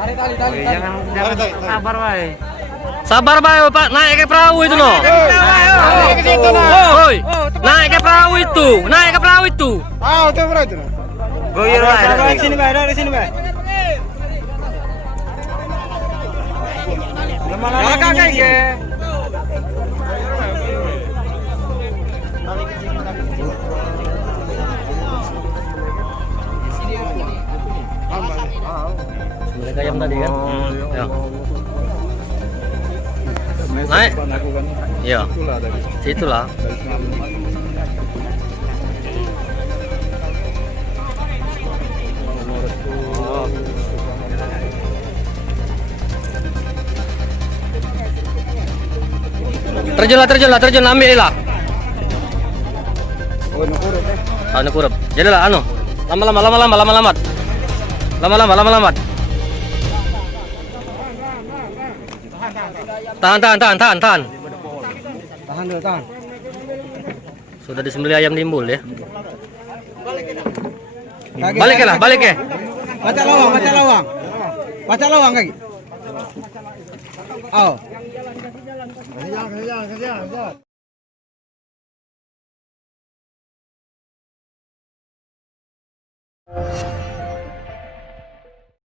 Jangan sabar wae. Sabar bae, Pak. Naik ke perahu itu loh. Woi. Naik ke perahu itu. Naik ke perahu itu. Ah, itu berapa itu? Goyer wae. Dari sini, Bay. Dari sini, Bay. Lama-lama kakak ya. Mereka ayam tadi kan? Ya. Naik. Iya. Situlah. Terjun ambil lah. Oh, nukurep eh. Anu kurep. Jadi lah anu. Lama-lama. Tahan. Tahan dulu, tahan. Sudah disembelih ayam timbul ya. Balik ya. Baca lawang kaki. Oh. Kasih jalan.